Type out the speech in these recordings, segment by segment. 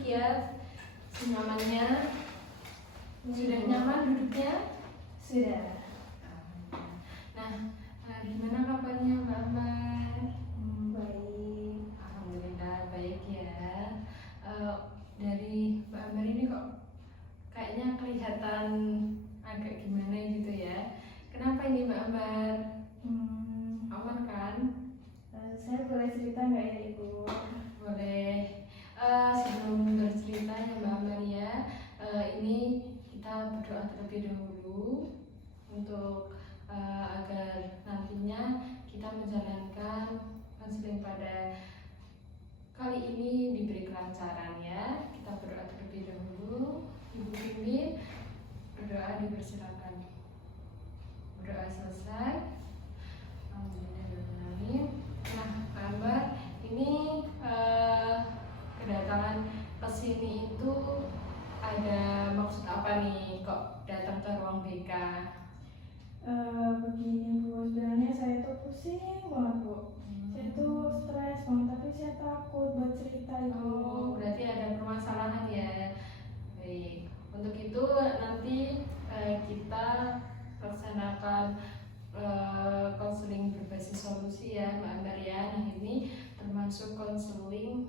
duduk ya senyamannya. Sudah nyaman duduknya? Sudah. Nah, gimana kabarnya Mbak Ambar? Baik. Alhamdulillah baik ya. Dari Mbak Ambar ini kok kayaknya kelihatan agak gimana gitu ya. Kenapa ini Mbak Ambar? Aman kan? Saya boleh cerita nggak ya Ibu? Boleh. Sebelum bercerita ya Mbak Ambar ya, ini kita berdoa terlebih dahulu untuk agar nantinya kita menjalankan konseling pada kali ini diberi kelancaran ya. Kita berdoa terlebih dahulu. Ibu pimpin berdoa, dipersilakan. Berdoa selesai. Alhamdulillah. Nah, Mbak Ambar, ini kedatangan kesini itu ada maksud apa nih kok datang ke ruang BK? Begini Bu, sebenarnya saya tuh pusing banget Bu. Saya tuh stres banget, tapi saya takut buat cerita Ibu. Oh, berarti ada permasalahan ya. Baik, untuk itu nanti kita laksanakan konseling berbasis solusi ya Mbak Ambar ya. Nah, ini termasuk konseling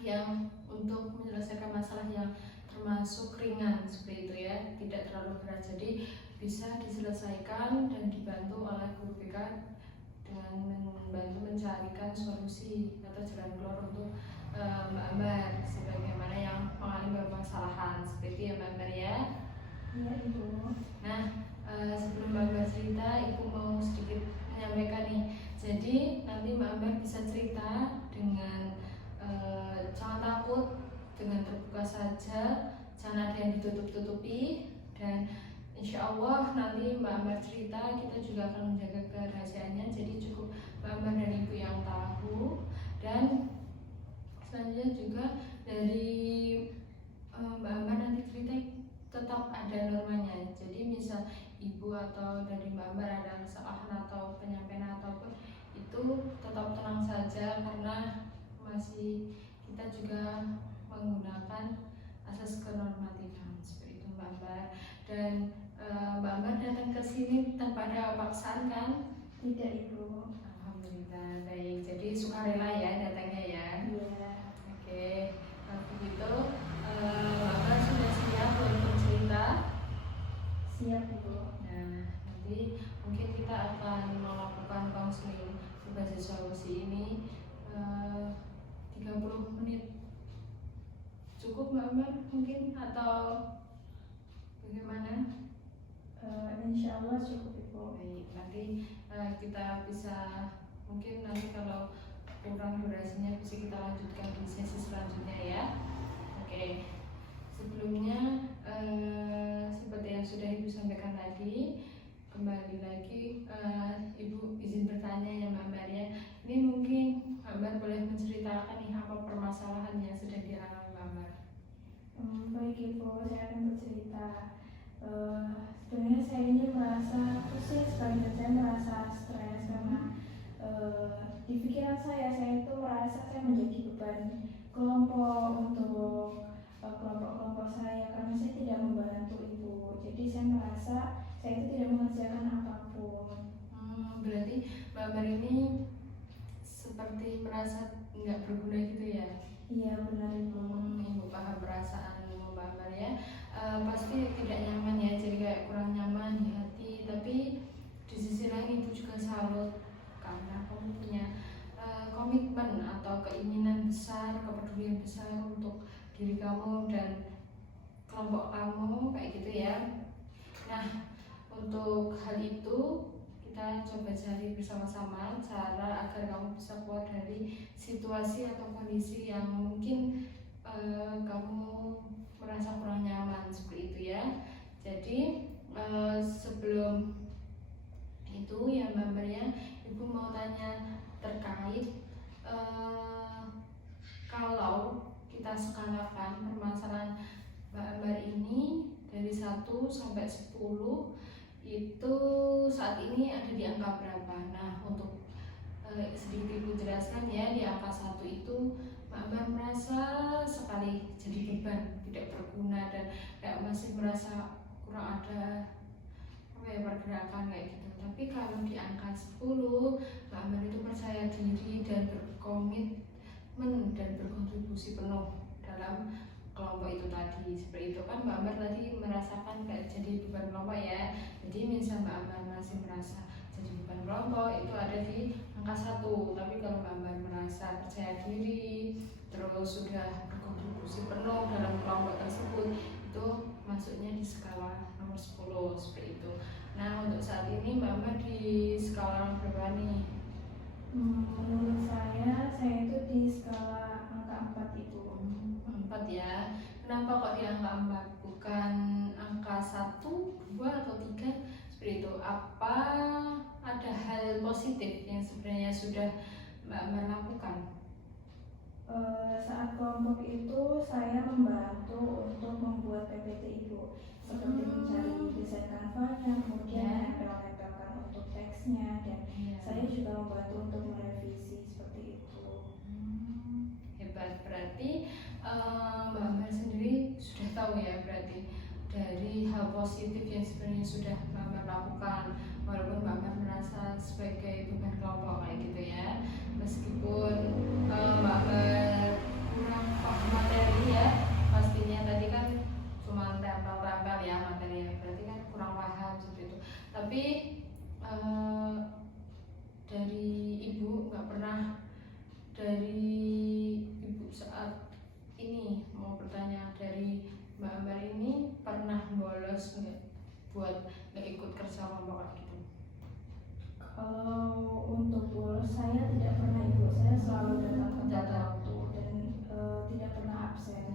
yang untuk menyelesaikan masalah yang termasuk ringan seperti itu ya, tidak terlalu berat, jadi bisa diselesaikan dan dibantu oleh guru BK dengan membantu mencarikan solusi atau jalan keluar untuk Mbak Ambar sebagaimana yang mengalami permasalahan seperti itu ya Mbak Ambar ya. Iya Ibu. Nah, sebelum Mbak Ambar cerita, Ibu mau sedikit menyampaikan nih. Jadi nanti Mbak Ambar bisa cerita dengan jangan takut, dengan terbuka saja, jangan ada yang ditutup-tutupi, dan insya Allah nanti Mbak Ambar cerita kita juga akan menjaga kerahasiaannya, jadi cukup Mbak Ambar dan Ibu yang tahu. Dan selanjutnya juga dari Mbak Ambar nanti cerita tetap ada normanya, jadi misal Ibu atau dari Mbak Ambar ada kesalahan atau penyampaian apapun itu tetap tenang saja, karena masih kita juga menggunakan asas kenormatifan seperti itu Mbak Ambar. Dan Mbak Ambar datang ke sini tanpa ada paksaan kan? Tidak Ibu. Alhamdulillah baik, jadi sukarela ya datangnya ya. Iya. Oke, kalau begitu Mbak Ambar sudah siap untuk cerita? Siap Ibu. Nah, nanti mungkin kita akan melakukan konseling berbasis solusi ini 30 menit. Cukup Mbak Ambar mungkin atau bagaimana? Insya Allah cukup Ibu. Baik, nanti kita bisa mungkin nanti kalau kurang durasinya bisa kita lanjutkan di sesi selanjutnya ya. Oke, sebelumnya seperti yang sudah Ibu sampaikan tadi, kembali lagi Ibu izin bertanya ya Mbak Ambar ya. Ini mungkin Mbak Ambar boleh menceritakan nih apa permasalahan yang sedang dialami Mbak Ambar? Baik Ibu, saya akan bercerita. Sebenarnya saya ini merasa pusing sekali dan saya merasa stres karena di pikiran saya itu merasa saya menjadi beban kelompok untuk kelompok-kelompok saya, karena saya tidak membantu Ibu. Jadi saya merasa saya itu tidak mengerjakan apapun. Berarti Mbak Ambar ini seperti merasa nggak berguna gitu ya? Iya benar Ibu. Ibu paham perasaan Mbak Ambar ya. Pasti tidak nyaman ya, jadi kayak kurang nyaman di hati. Tapi di sisi lain Ibu juga salut karena kamu punya komitmen atau keinginan besar, kepedulian besar untuk diri kamu dan kelompok kamu kayak gitu ya. Nah, untuk hal itu kita coba cari bersama-sama cara agar kamu bisa keluar dari situasi atau kondisi yang mungkin kamu merasa kurang nyaman seperti itu ya. Jadi sebelum itu ya Mbak Ambar ya, Ibu mau tanya terkait kalau kita skalakan permasalahan Mbak Ambar ini dari 1 sampai 10 itu saat ini ada di angka berapa? Nah, untuk sedikit Ibu jelaskan ya, di angka 1 itu Mbak Ambar merasa sekali beban, tidak berguna, dan kayak masih merasa kurang ada pergerakan kayak gitu. Tapi kalau di angka 10, Mbak Ambar itu percaya diri dan berkomitmen dan berkontribusi penuh dalam kelompok itu tadi. Seperti itu kan Mbak Ambar tadi merasakan kayak jadi beban kelompok ya. Jadi misal Mbak Ambar masih merasa jadi beban kelompok itu ada di angka 1. Tapi kalau Mbak Ambar merasa percaya diri terus sudah berkontribusi penuh dalam kelompok tersebut, itu masuknya di skala nomor 10 seperti itu. Nah untuk saat ini Mbak Ambar di skala berapa nih? Menurut saya itu di skala angka 4 Ibu. 4 ya. Kenapa kok di angka 4 bukan angka 1, 2 atau 3 seperti itu? Apa ada hal positif yang sebenarnya sudah Mbak Ambar lakukan? Saat kelompok itu saya membantu untuk membuat PPT Ibu, seperti mencari desain kanvanya, kemudian nempel-nempelkan untuk teksnya, dan saya juga membantu untuk merevisi seperti itu. Hebat, berarti Mbak Ambar sendiri sudah tahu ya berarti dari hal positif yang sebenarnya sudah Mbak Ambar lakukan, walaupun Mbak Ambar merasa sebagai beban kelompok kayak gitu ya, meskipun Mbak Ambar kurang paham materi ya, pastinya tadi kan cuma tempel-tempel ya materinya, berarti kan kurang paham seperti itu. Tapi dari Ibu nggak pernah, dari Ibu saat ini mau bertanya, dari Mbak Ambar ini pernah bolos nggak buat nggak ikut kerja kelompok gitu? Kalau untuk bolos saya tidak pernah Ibu, saya selalu datang tepat waktu dan tidak pernah absen.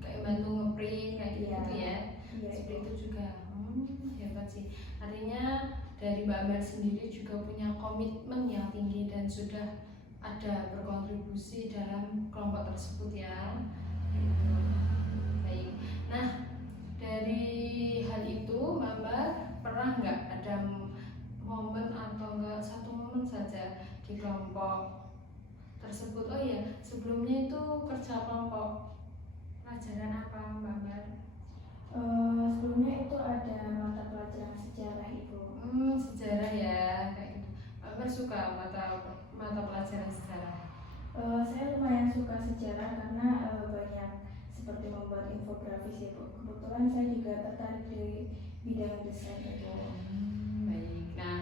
Kayak bantu ngeprint kayak gitu ya? Iya, Seperti itu juga. Hebat sih. Artinya dari Mbak Ambar sendiri juga punya komitmen yang tinggi dan sudah ada berkontribusi dalam kelompok tersebut ya. Baik. Nah dari hal itu Mbak Ambar pernah nggak ada momen atau enggak satu momen saja di kelompok tersebut? Oh iya, sebelumnya itu kerja kelompok pelajaran apa Mbak Ambar? Sebelumnya itu ada mata pelajaran sejarah Ibu. Sejarah ya kayak gitu. Mbak Ambar suka mata pelajaran sejarah? Saya lumayan suka sejarah karena banyak seperti membuat infografis ya Bu. Kebetulan saya juga tertarik di bidang desain itu. Baik. Nah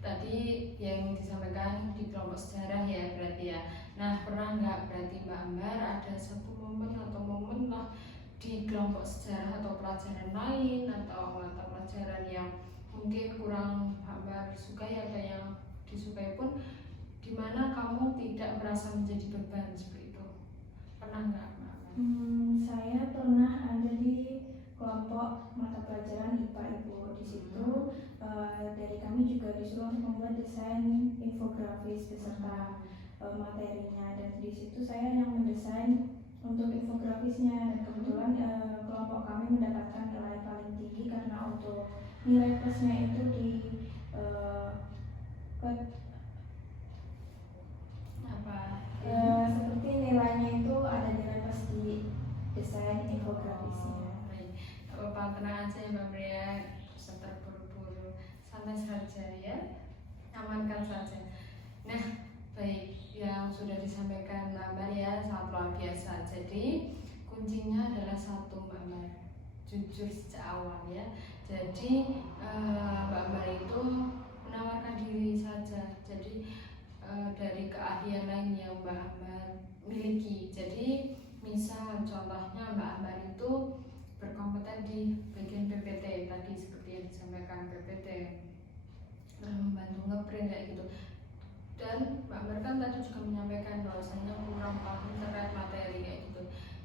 tadi yang disampaikan di kelompok sejarah ya berarti ya. Nah pernah nggak berarti Mbak Ambar ada satu momen atau momen lah di kelompok sejarah atau pelajaran lain atau mata pelajaran yang mungkin kurang Mbak Ambar sukai atau yang disukai pun, dimana kamu tidak merasa menjadi beban seperti itu? Pernah nggak Mbak Ambar? Saya pernah ada di kelompok mata pelajaran IPA Ibu. Di situ dari kami juga disuruh membuat desain infografis beserta materinya, dan di situ saya yang mendesain untuk infografisnya, dan kebetulan kelompok kami mendapatkan nilai paling tinggi karena untuk nilai plusnya itu di seperti nilainya itu ada nilai plus di desain infografisnya. Baik, Bapak tenang aja ya Mbak Maria, bisa terburu-buru, santai saja ya, amankan saja. Nah baik, yang sudah disampaikan Mbak Maria sangat luar biasa. Jadi kuncinya adalah satu Mbak Maria, jujur sejak awal ya. Jadi Mbak Maria itu menawarkan diri saja. Jadi dari keahlian lain yang Mbak Ambar miliki. Jadi misal contohnya Mbak Ambar itu berkompeten di bagian PPT tadi seperti yang disampaikan PPT, membantu ngeprint kayak gitu. Dan Mbak Ambar kan tadi juga menyampaikan bahwasanya kurang paham terkait materi kayak gitu.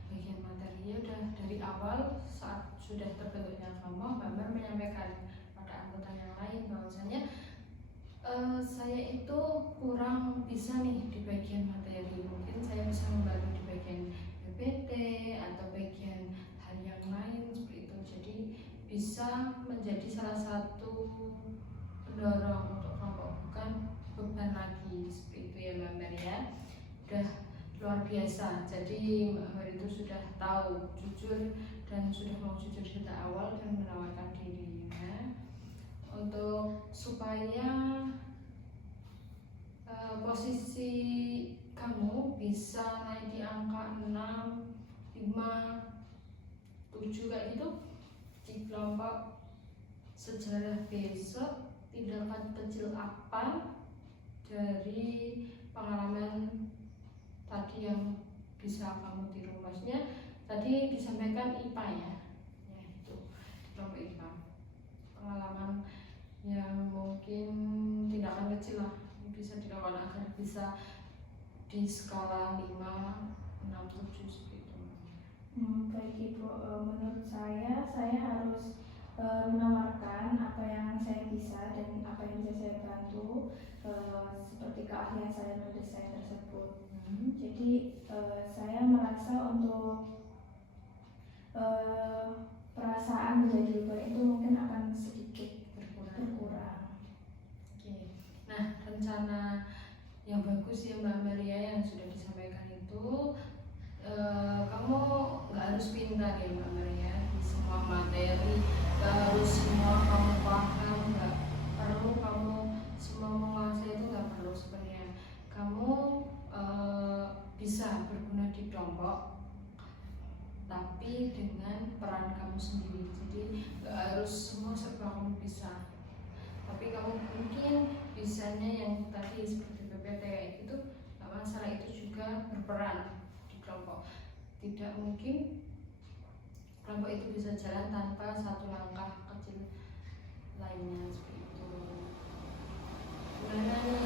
Bagian materinya udah dari awal saat sudah terbentuknya kelompok, Mbak Ambar menyampaikan pada anggota yang lain bahwasanya saya itu kurang bisa nih di bagian materi, mungkin saya bisa membantu di bagian PPT atau bagian hal yang lain seperti itu. Jadi bisa menjadi salah satu pendorong untuk kelompok, bukan beban lagi seperti itu ya Mbak Ambar ya. Udah luar biasa. Jadi Mbak Ambar itu sudah tahu jujur dan sudah mau jujur sejak awal dan menawarkan diri ya. Untuk supaya posisi kamu bisa naik di angka 6, 5, 7 kayak gitu di kelompok sejarah besok, tindakan kecil apa dari pengalaman tadi yang bisa kamu tiru. Maksudnya tadi disampaikan IPA ya itu kelompok IPA, pengalaman yang mungkin tindakan kecil lah bisa dilakukan agar bisa di skala 5, 6, 7 segitu. Baik Ibu, menurut saya harus menawarkan apa yang saya bisa dan apa yang bisa saya bantu, seperti keahlian saya mendesain tersebut. Jadi saya merasa untuk perasaan menjadi lupa itu mungkin akan sedikit berkurang. Oke. Nah, rencana yang bagus ya Mbak Maria yang sudah disampaikan itu, kamu nggak harus pintar ya Mbak Maria di semua materi, nggak harus semua kamu paham, nggak perlu kamu semua menguasai, itu nggak perlu sebenarnya. Kamu bisa berguna di kelompok tapi dengan peran kamu sendiri. Jadi nggak harus semua serba kamu bisa, tapi kamu mungkin bisanya yang tadi seperti PPT itu nggak masalah, itu juga berperan di kelompok. Tidak mungkin kelompok itu bisa jalan tanpa satu langkah kecil lainnya seperti itu. Gimana nih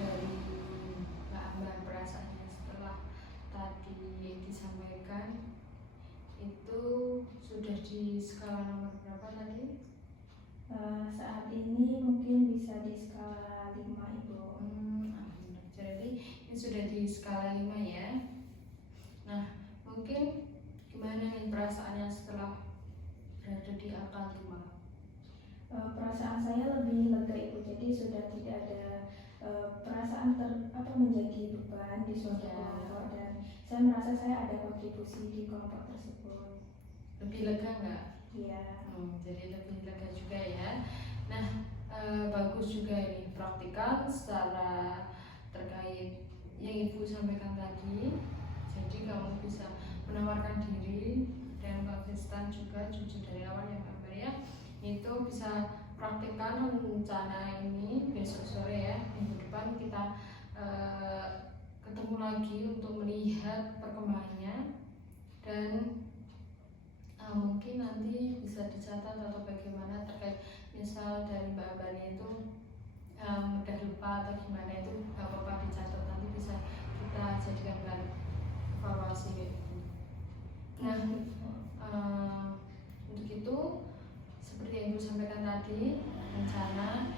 dari Mbak Ambar perasaannya setelah tadi disampaikan itu sudah di skala nomor berapa tadi? Saat ini mungkin bisa di skala 5 Ibu. Jadi ini sudah di skala 5 ya. Nah, mungkin gimana nih perasaannya setelah berada di angka 5? Perasaan saya lebih lega Ibu, jadi sudah tidak ada perasaan menjadi beban di suatu kelompok, dan saya merasa saya ada kontribusi di kelompok tersebut. Lebih lega nggak? Iya. Jadi lebih lega juga ya. Nah, bagus juga ini praktikal secara terkait yang Ibu sampaikan tadi. Jadi kamu bisa menawarkan diri dan konsisten juga, jujur dari awal ya Mbak Maria. Itu bisa praktikkan rencana ini besok sore ya. Minggu depan kita ketemu lagi untuk melihat perkembangannya, dan mungkin nanti bisa dicatat atau bagaimana terkait misal dari Mbak Bani itu mudah lupa atau gimana, itu gak apa-apa dicatat, nanti bisa kita jadikan bahan evaluasi gitu. Nah, untuk itu seperti yang Ibu sampaikan tadi, rencana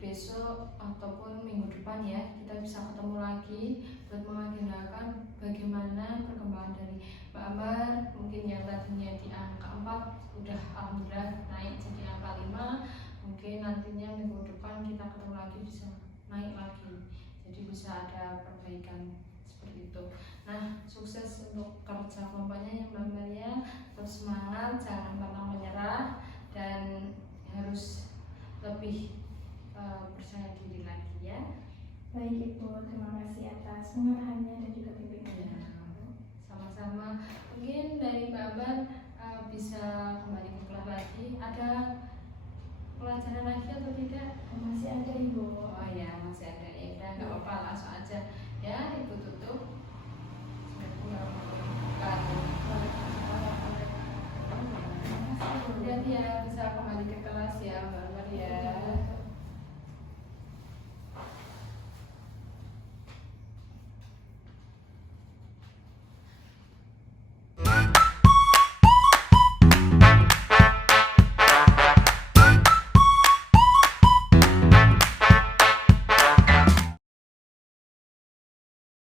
besok ataupun minggu depan ya kita bisa ketemu lagi buat mengagendakan bagaimana perkembangan dari Mbak Ambar. Mungkin yang tadinya di angka 4 udah alhamdulillah naik jadi angka 5, mungkin nantinya minggu depan kita ketemu lagi bisa naik lagi, jadi bisa ada perbaikan seperti itu. Nah, sukses untuk kerja kelompoknya ya Mbak Maria, tetap semangat, jangan pernah menyerah, dan harus lebih percaya diri lagi ya. Baik Ibu, terima kasih atas pengarahannya dan juga bimbingannya. Sama-sama. Mungkin dari Mbak Ambar bisa kembali ke kelas lagi. Ada pelajaran lagi atau tidak? Masih ada Ibu. Oh ya, masih ada ya. Udah nggak apa-apa, langsung aja ya. Ibu tutup. Kemudian ya bisa kembali ke kelas ya Mbak Ambar ya.